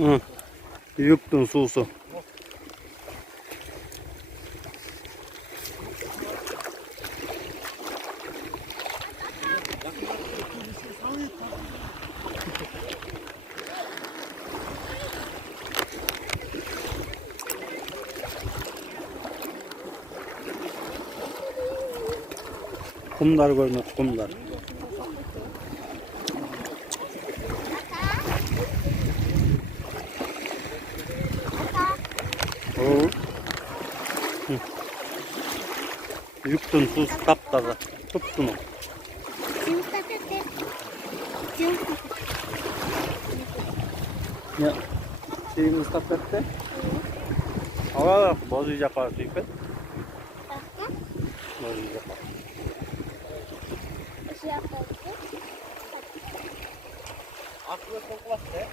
Hı. Yuktun susu. Kumlar görünüyor, kumlar. Oo. Hı. Yuktun sus taptaze. Tutsun o. Ya şeyimiz taptaze. Hava bozuyacak var süper. Bozuyacak. Aklı toplasın.